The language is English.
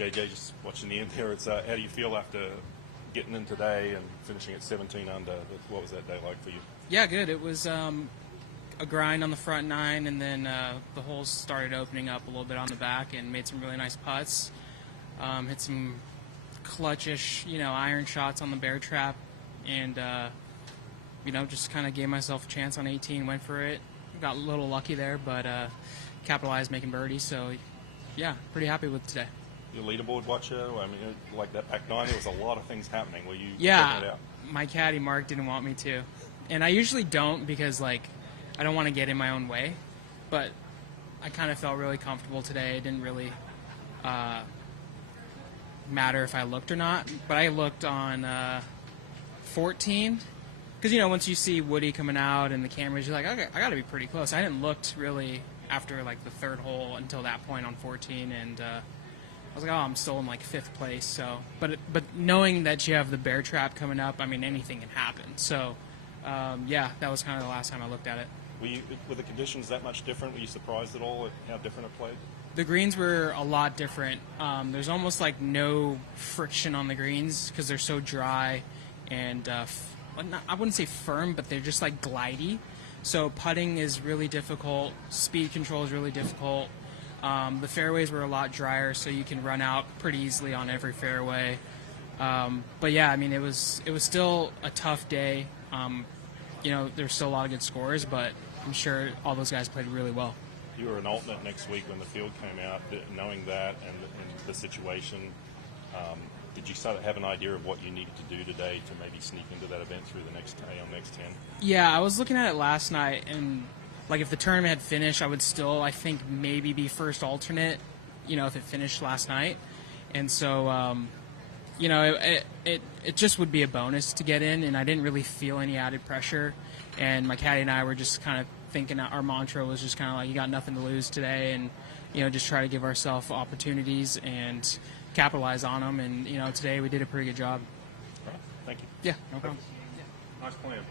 JJ, just watching the end there, it's how do you feel after getting in today and finishing at 17 under? What was that day like for you? Yeah, good. It was a grind on the front nine, and then the holes started opening up a little bit on the back, and made some really nice putts. Hit some clutchish, iron shots on the bear trap, and just kind of gave myself a chance on 18. Went for it. Got a little lucky there, but capitalized making birdies. So, yeah, pretty happy with today. Your leaderboard watcher, I mean, like that back nine, there was a lot of things happening. Were you Yeah, checking it out? my caddy Mark didn't want me to, and I usually don't because I don't want to get in my own way, but I kind of felt really comfortable today. It didn't really matter if I looked or not, but I looked on 14 because once you see Woody coming out and the cameras, you're like, okay, I got to be pretty close. I didn't look really after the third hole until that point on 14, and I was like, oh, I'm still in fifth place. So, but knowing that you have the bear trap coming up, I mean, anything can happen. So, yeah, that was kind of the last time I looked at it. Were the conditions that much different? Were you surprised at all at how different it played? The greens were a lot different. There's almost no friction on the greens because they're so dry and I wouldn't say firm, but they're just glidey. So putting is really difficult. Speed control is really difficult. The fairways were a lot drier, so you can run out pretty easily on every fairway. But yeah, I mean, it was still a tough day. There's still a lot of good scores, but I'm sure all those guys played really well. You were an alternate next week when the field came out. Knowing that and the situation, did you start to have an idea of what you needed to do today to maybe sneak into that event through the next day on next 10? Yeah, I was looking at it last night, and if the tournament had finished, I would still, I think, maybe be first alternate, if it finished last night. And so, it just would be a bonus to get in, and I didn't really feel any added pressure. And my caddy and I were just kind of thinking our mantra was just kind of you got nothing to lose today, and, just try to give ourselves opportunities and capitalize on them. And, today we did a pretty good job. All right. Thank you. Yeah, no problem. Nice plan.